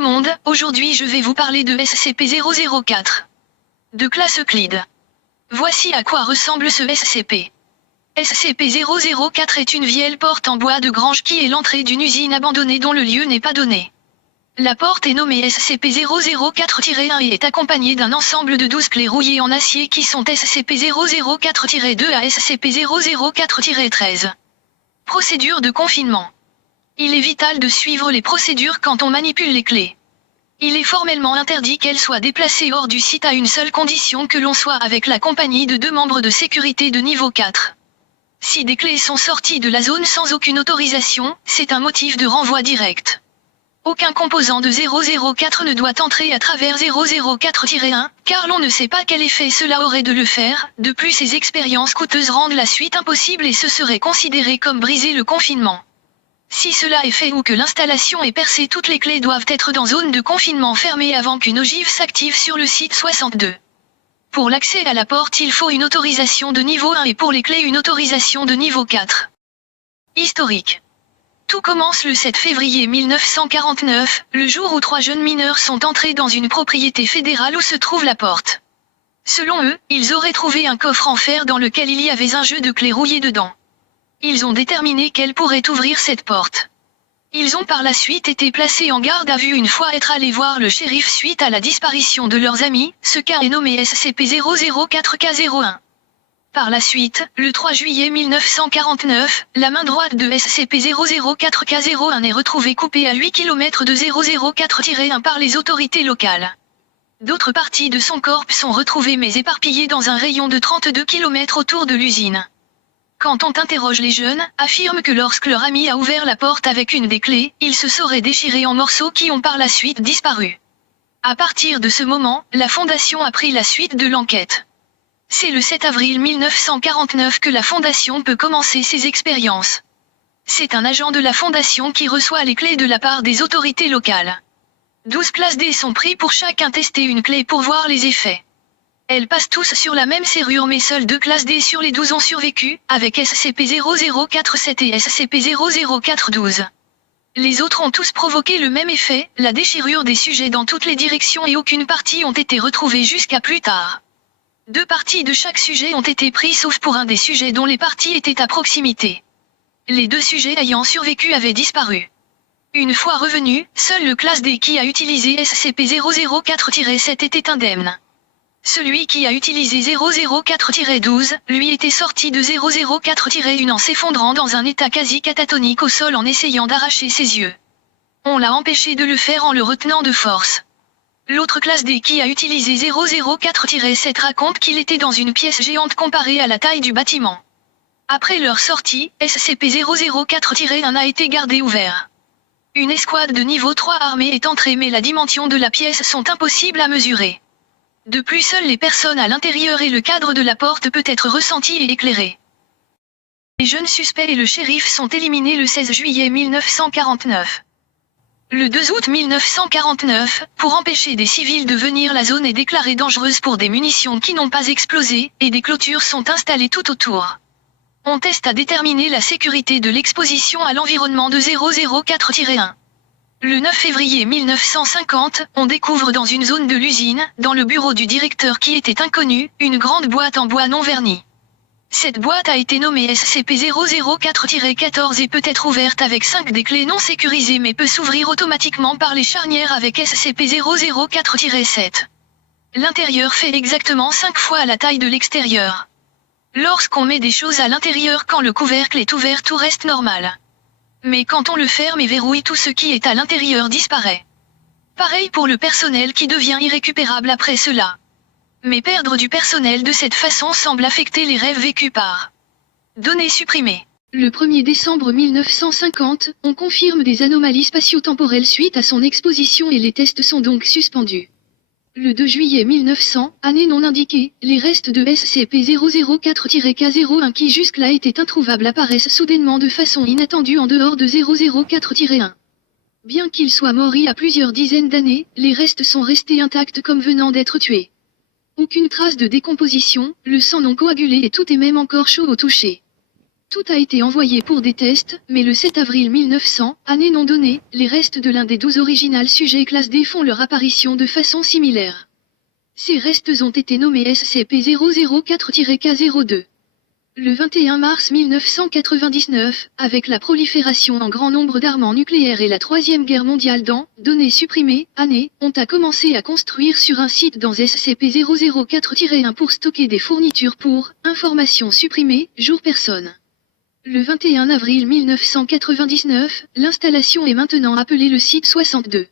monde, aujourd'hui je vais vous parler de SCP-004. De classe Euclide. Voici à quoi ressemble ce SCP. SCP-004 est une vieille porte en bois de grange qui est l'entrée d'une usine abandonnée dont le lieu n'est pas donné. La porte est nommée SCP-004-1 et est accompagnée d'un ensemble de 12 clés rouillées en acier qui sont SCP-004-2 à SCP-004-13. Procédure de confinement. Il est vital de suivre les procédures quand on manipule les clés. Il est formellement interdit qu'elles soient déplacées hors du site à une seule condition, que l'on soit avec la compagnie de 2 membres de sécurité de niveau 4. Si des clés sont sorties de la zone sans aucune autorisation, c'est un motif de renvoi direct. Aucun composant de 004 ne doit entrer à travers 004-1, car l'on ne sait pas quel effet cela aurait de le faire. De plus, ces expériences coûteuses rendent la suite impossible et ce serait considéré comme briser le confinement. Si cela est fait ou que l'installation est percée, toutes les clés doivent être dans zone de confinement fermée avant qu'une ogive s'active sur le site 62. Pour l'accès à la porte, il faut une autorisation de niveau 1 et pour les clés une autorisation de niveau 4. Historique. Tout commence le 7 février 1949, le jour où 3 jeunes mineurs sont entrés dans une propriété fédérale où se trouve la porte. Selon eux, ils auraient trouvé un coffre en fer dans lequel il y avait un jeu de clés rouillées dedans. Ils ont déterminé qu'elles pourraient ouvrir cette porte. Ils ont par la suite été placés en garde à vue une fois être allés voir le shérif suite à la disparition de leurs amis. Ce cas est nommé SCP-004-K01. Par la suite, le 3 juillet 1949, la main droite de SCP-004-K01 est retrouvée coupée à 8 km de 004-1 par les autorités locales. D'autres parties de son corps sont retrouvées mais éparpillées dans un rayon de 32 km autour de l'usine. Quand on interroge les jeunes, affirment que lorsque leur ami a ouvert la porte avec une des clés, il se serait déchiré en morceaux qui ont par la suite disparu. À partir de ce moment, la Fondation a pris la suite de l'enquête. C'est le 7 avril 1949 que la Fondation peut commencer ses expériences. C'est un agent de la Fondation qui reçoit les clés de la part des autorités locales. 12 classes D sont pris pour chacun tester une clé pour voir les effets. Elles passent tous sur la même serrure mais seules 2 classes D sur les 12 ont survécu, avec SCP-004-7 et SCP-004-12. Les autres ont tous provoqué le même effet, la déchirure des sujets dans toutes les directions et aucune partie ont été retrouvées jusqu'à plus tard. 2 parties de chaque sujet ont été prises sauf pour un des sujets dont les parties étaient à proximité. Les 2 sujets ayant survécu avaient disparu. Une fois revenu, seul le classe D qui a utilisé SCP-004-7 était indemne. Celui qui a utilisé 004-12, lui était sorti de 004-1 en s'effondrant dans un état quasi catatonique au sol en essayant d'arracher ses yeux. On l'a empêché de le faire en le retenant de force. L'autre classe D qui a utilisé 004-7 raconte qu'il était dans une pièce géante comparée à la taille du bâtiment. Après leur sortie, SCP-004-1 a été gardé ouvert. Une escouade de niveau 3 armée est entrée mais la dimension de la pièce sont impossibles à mesurer. De plus, seules les personnes à l'intérieur et le cadre de la porte peut être ressenti et éclairé. Les jeunes suspects et le shérif sont éliminés le 16 juillet 1949. Le 2 août 1949, pour empêcher des civils de venir, la zone est déclarée dangereuse pour des munitions qui n'ont pas explosé, et des clôtures sont installées tout autour. On teste à déterminer la sécurité de l'exposition à l'environnement de 004-1. Le 9 février 1950, on découvre dans une zone de l'usine, dans le bureau du directeur qui était inconnu, une grande boîte en bois non verni. Cette boîte a été nommée SCP-004-14 et peut être ouverte avec 5 des clés non sécurisées mais peut s'ouvrir automatiquement par les charnières avec SCP-004-7. L'intérieur fait exactement 5 fois la taille de l'extérieur. Lorsqu'on met des choses à l'intérieur, quand le couvercle est ouvert, tout reste normal. Mais quand on le ferme et verrouille, tout ce qui est à l'intérieur disparaît. Pareil pour le personnel qui devient irrécupérable après cela. Mais perdre du personnel de cette façon semble affecter les rêves vécus par. Données supprimées. Le 1er décembre 1950, on confirme des anomalies spatio-temporelles suite à son exposition et les tests sont donc suspendus. Le 2 juillet 1900, année non indiquée, les restes de SCP-004-K01 qui jusque-là étaient introuvables apparaissent soudainement de façon inattendue en dehors de 004-1. Bien qu'il soit mort il y a plusieurs dizaines d'années, les restes sont restés intacts comme venant d'être tués. Aucune trace de décomposition, le sang non coagulé et tout est même encore chaud au toucher. Tout a été envoyé pour des tests, mais le 7 avril 1900, année non donnée, les restes de l'un des 12 original sujets classe D font leur apparition de façon similaire. Ces restes ont été nommés SCP-004-K02. Le 21 mars 1999, avec la prolifération en grand nombre d'armements nucléaires et la Troisième Guerre mondiale données supprimées, on a commencé à construire sur un site dans SCP-004-1 pour stocker des fournitures pour, informations supprimées, jour personne. Le 21 avril 1999, l'installation est maintenant appelée le site 62.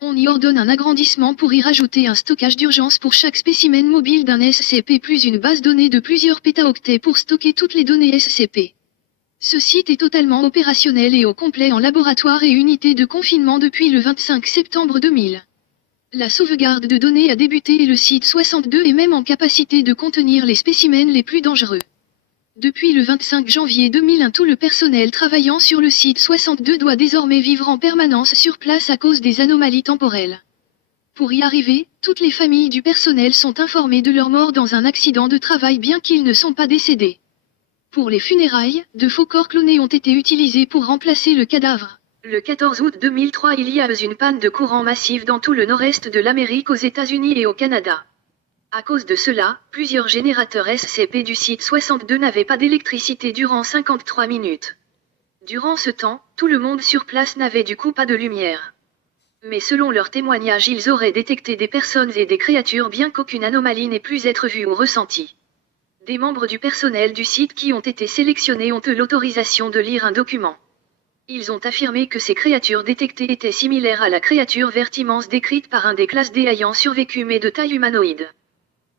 On y ordonne un agrandissement pour y rajouter un stockage d'urgence pour chaque spécimen mobile d'un SCP plus une base donnée de plusieurs pétaoctets pour stocker toutes les données SCP. Ce site est totalement opérationnel et au complet en laboratoire et unité de confinement depuis le 25 septembre 2000. La sauvegarde de données a débuté et le site 62 est même en capacité de contenir les spécimens les plus dangereux. Depuis le 25 janvier 2001, tout le personnel travaillant sur le site 62 doit désormais vivre en permanence sur place à cause des anomalies temporelles. Pour y arriver, toutes les familles du personnel sont informées de leur mort dans un accident de travail bien qu'ils ne sont pas décédés. Pour les funérailles, de faux corps clonés ont été utilisés pour remplacer le cadavre. Le 14 août 2003, il y a eu une panne de courant massive dans tout le nord-est de l'Amérique aux États-Unis et au Canada. À cause de cela, plusieurs générateurs SCP du site 62 n'avaient pas d'électricité durant 53 minutes. Durant ce temps, tout le monde sur place n'avait du coup pas de lumière. Mais selon leurs témoignages, ils auraient détecté des personnes et des créatures bien qu'aucune anomalie n'ait pu être vue ou ressentie. Des membres du personnel du site qui ont été sélectionnés ont eu l'autorisation de lire un document. Ils ont affirmé que ces créatures détectées étaient similaires à la créature verte immense décrite par un des classes D ayant survécu mais de taille humanoïde.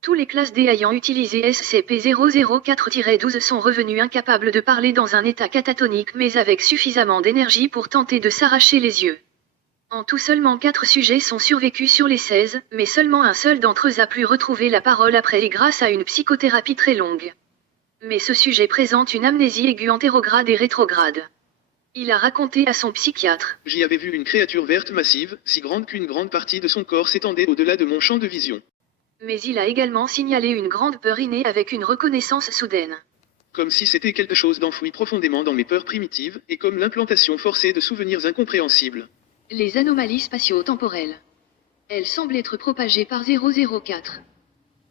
Tous les classes D ayant utilisé SCP-004-12 sont revenus incapables de parler dans un état catatonique mais avec suffisamment d'énergie pour tenter de s'arracher les yeux. En tout, seulement 4 sujets sont survécus sur les 16, mais seulement un seul d'entre eux a pu retrouver la parole après et grâce à une psychothérapie très longue. Mais ce sujet présente une amnésie aiguë antérograde et rétrograde. Il a raconté à son psychiatre: « J'y avais vu une créature verte massive, si grande qu'une grande partie de son corps s'étendait au-delà de mon champ de vision. » Mais il a également signalé une grande peur innée avec une reconnaissance soudaine. Comme si c'était quelque chose d'enfoui profondément dans mes peurs primitives, et comme l'implantation forcée de souvenirs incompréhensibles. Les anomalies spatio-temporelles. Elles semblent être propagées par 004.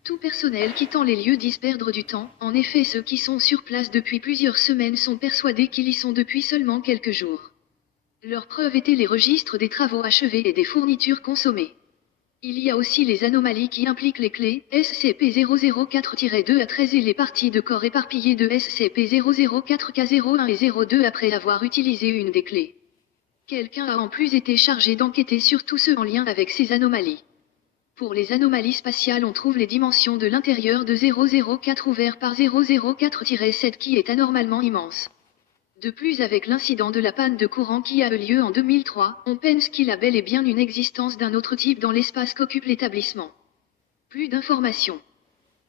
Tout personnel quittant les lieux disent perdre du temps, en effet ceux qui sont sur place depuis plusieurs semaines sont persuadés qu'ils y sont depuis seulement quelques jours. Leur preuve était les registres des travaux achevés et des fournitures consommées. Il y a aussi les anomalies qui impliquent les clés, SCP-004-2 à 13 et les parties de corps éparpillées de SCP-004-K01 et 02 après avoir utilisé une des clés. Quelqu'un a en plus été chargé d'enquêter sur tous ceux en lien avec ces anomalies. Pour les anomalies spatiales, on trouve les dimensions de l'intérieur de 004 ouvert par 004-7 qui est anormalement immense. De plus, avec l'incident de la panne de courant qui a eu lieu en 2003, on pense qu'il a bel et bien une existence d'un autre type dans l'espace qu'occupe l'établissement. Plus d'informations.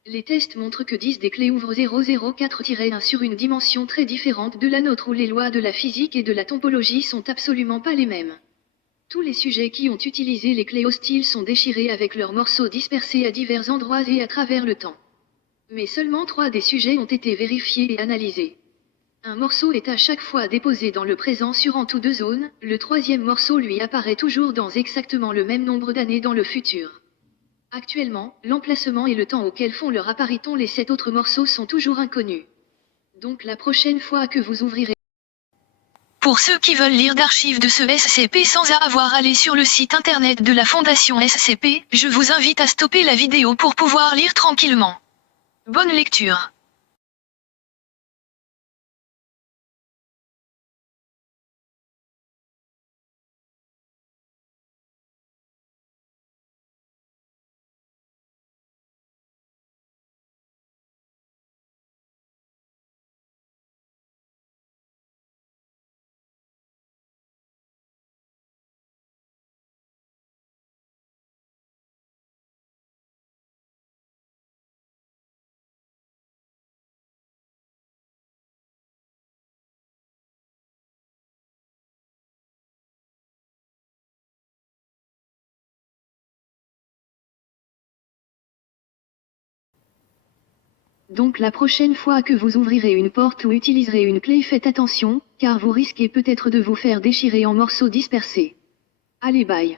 Les tests montrent que 10 des clés ouvrent 004-1 sur une dimension très différente de la nôtre où les lois de la physique et de la tombologie sont absolument pas les mêmes. Tous les sujets qui ont utilisé les clés hostiles sont déchirés avec leurs morceaux dispersés à divers endroits et à travers le temps. Mais seulement 3 des sujets ont été vérifiés et analysés. Un morceau est à chaque fois déposé dans le présent sur en tout 2 zones, le 3e morceau lui apparaît toujours dans exactement le même nombre d'années dans le futur. Actuellement, l'emplacement et le temps auquel font leur apparition les 7 autres morceaux sont toujours inconnus. Donc la prochaine fois que vous ouvrirez... Pour ceux qui veulent lire d'archives de ce SCP sans avoir à aller sur le site internet de la Fondation SCP, je vous invite à stopper la vidéo pour pouvoir lire tranquillement. Bonne lecture. Donc la prochaine fois que vous ouvrirez une porte ou utiliserez une clé, faites attention, car vous risquez peut-être de vous faire déchirer en morceaux dispersés. Allez bye.